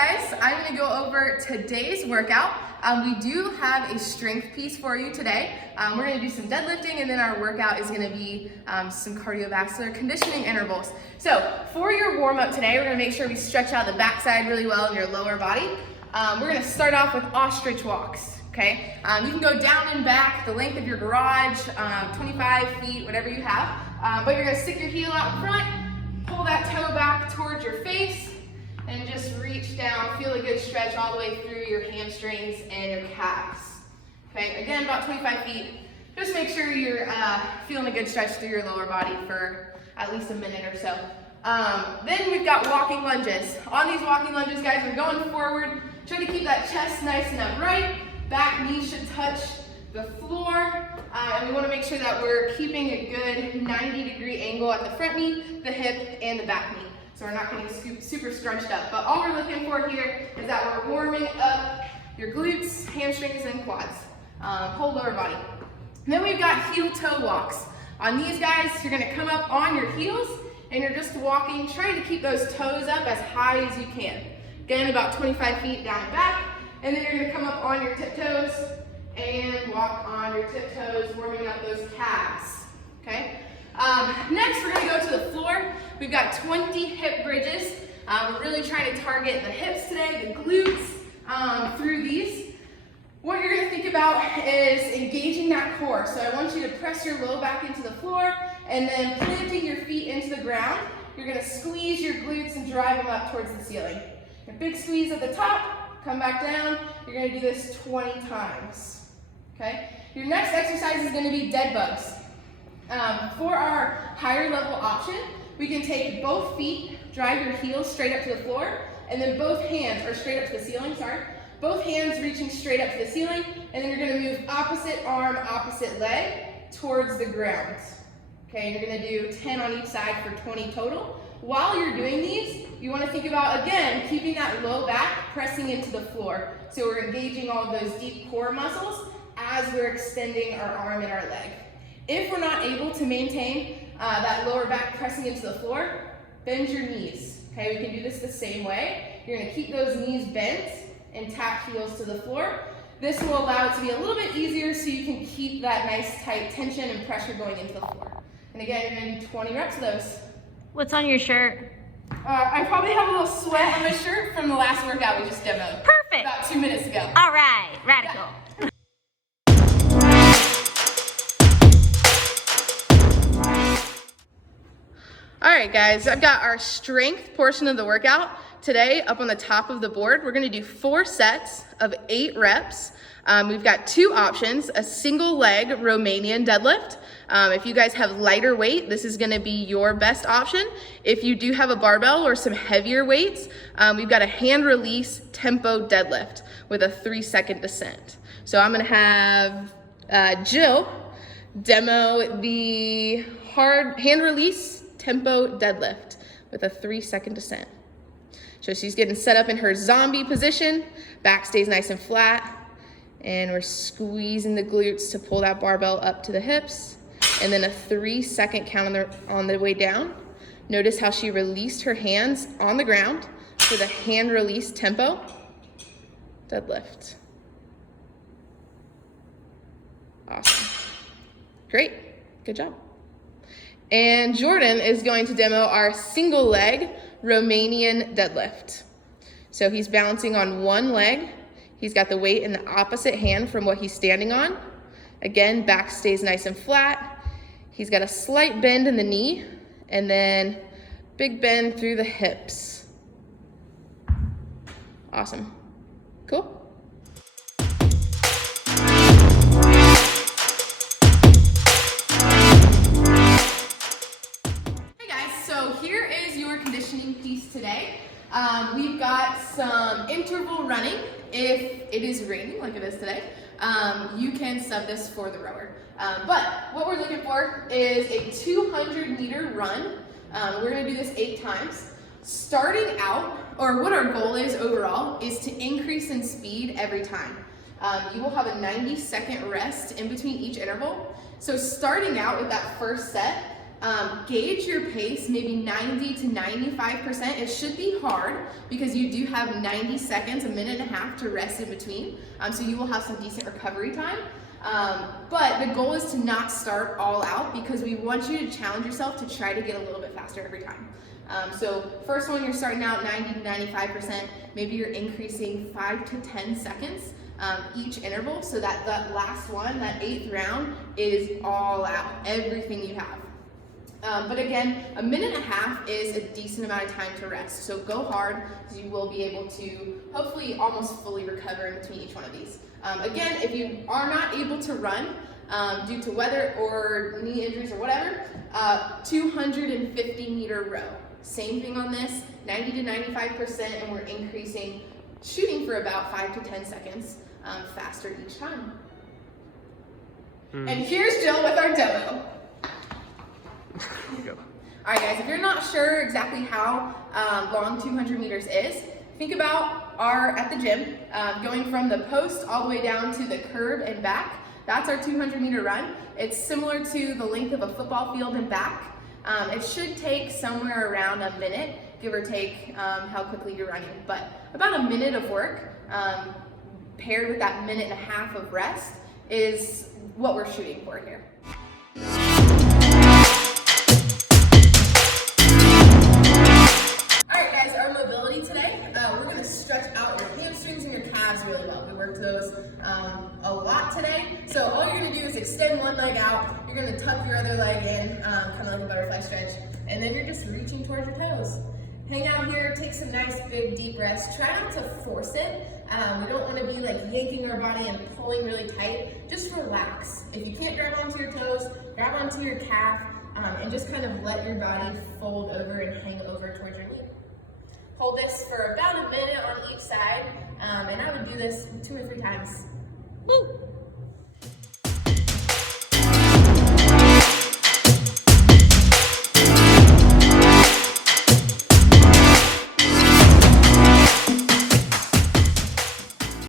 guys, I'm gonna go over today's workout. We do have a strength piece for you today. We're gonna do some deadlifting, and then our workout is gonna be some cardiovascular conditioning intervals. So for your warm up today, we're gonna make sure we stretch out the backside really well in your lower body. We're gonna start off with ostrich walks, okay? You can go down and back the length of your garage, 25 feet, whatever you have. But you're gonna stick your heel out in front, pull that toe back towards your face, and just reach down. Feel a good stretch all the way through your hamstrings and your calves. Okay, again, about 25 feet. Just make sure you're feeling a good stretch through your lower body for at least a minute or so. Then we've got walking lunges. On these walking lunges, guys, we're going forward. Try to keep that chest nice and upright. Back knee should touch the floor. And we want to make sure that we're keeping a good 90-degree angle at the front knee, the hip, and the back knee. So we're not getting super scrunched up. But all we're looking for here is that we're warming up your glutes, hamstrings, and quads, whole lower body. And then we've got heel-toe walks. On these guys, you're gonna come up on your heels and you're just walking, trying to keep those toes up as high as you can. Again, about 25 feet down and back. And then you're gonna come up on your tiptoes and walk on your tiptoes, warming up those calves, okay? Next, we're gonna go to the floor. We've got 20 hip bridges. We're really trying to target the hips today, the glutes, through these. What you're gonna think about is engaging that core. So I want you to press your low back into the floor and then planting your feet into the ground. You're gonna squeeze your glutes and drive them up towards the ceiling. A big squeeze at the top, come back down. You're gonna do this 20 times, okay? Your next exercise is gonna be dead bugs. For our higher level option, we can take both feet, drive your heels straight up to the floor, and then both hands, or straight up to the ceiling, sorry. Both hands reaching straight up to the ceiling, and then you're gonna move opposite arm, opposite leg towards the ground. Okay, you're gonna do 10 on each side for 20 total. While you're doing these, you wanna think about, again, keeping that low back pressing into the floor. So we're engaging all of those deep core muscles as we're extending our arm and our leg. If we're not able to maintain that lower back pressing into the floor, bend your knees. Okay, we can do this the same way. You're gonna keep those knees bent and tap heels to the floor. This will allow it to be a little bit easier so you can keep that nice tight tension and pressure going into the floor. And again, you're gonna do 20 reps of those. What's on your shirt? I probably have a little sweat on my shirt from the last workout we just demoed. Perfect. About 2 minutes ago. All right, radical. Yeah. All right, guys, I've got our strength portion of the workout. Today, up on the top of the board, we're gonna do 4 sets of 8 reps. We've got 2 options, a single leg Romanian deadlift. If you guys have lighter weight, this is gonna be your best option. If you do have a barbell or some heavier weights, we've got a hand release tempo deadlift with a 3-second descent. So I'm gonna have Jill demo the hard hand release tempo deadlift with a 3-second descent. So she's getting set up in her zombie position, back stays nice and flat, and we're squeezing the glutes to pull that barbell up to the hips, and then a 3-second count on the way down. Notice how she released her hands on the ground for the hand release tempo deadlift. Awesome. Great, good job. And Jordan is going to demo our single leg Romanian deadlift. So he's balancing on one leg. He's got the weight in the opposite hand from what he's standing on. Again, back stays nice and flat. He's got a slight bend in the knee and then big bend through the hips. Awesome. Cool. Piece today. We've got some interval running. If it is raining like it is today, you can sub this for the rower. But what we're looking for is a 200-meter run. We're going to do this 8 times. Starting out, or what our goal is overall, is to increase in speed every time. You will have a 90-second rest in between each interval. So starting out with that first set, Gauge your pace, maybe 90 to 95%. It should be hard because you do have 90 seconds, a minute and a half to rest in between. So you will have some decent recovery time. But the goal is to not start all out because we want you to challenge yourself to try to get a little bit faster every time. So first one, you're starting out 90 to 95%. Maybe you're increasing 5 to 10 seconds each interval, so that last one, that 8th round, is all out, everything you have. But again, a minute and a half is a decent amount of time to rest. So go hard, because you will be able to hopefully almost fully recover in between each one of these. Again, if you are not able to run due to weather or knee injuries or whatever, 250-meter row. Same thing on this, 90 to 95%, and we're increasing, shooting for about 5 to 10 seconds faster each time. And here's Jill with our demo. All right, guys, if you're not sure exactly how long 200 meters is, think about at the gym, going from the post all the way down to the curb and back. That's our 200-meter run. It's similar to the length of a football field and back. It should take somewhere around a minute, give or take how quickly you're running, but about a minute of work paired with that minute and a half of rest is what we're shooting for here. Alright guys, our mobility today, we're going to stretch out your hamstrings and your calves really well. We worked those a lot today. So all you're going to do is extend one leg out, you're going to tuck your other leg in, kind of like a butterfly stretch, and then you're just reaching towards your toes. Hang out here, take some nice big deep breaths. Try not to force it. We don't want to be like yanking our body and pulling really tight. Just relax. If you can't grab onto your toes, grab onto your calf, and just kind of let your body fold over and hang over towards your knee. Hold this for about a minute on each side, and I would do this 2 or 3 times. Woo!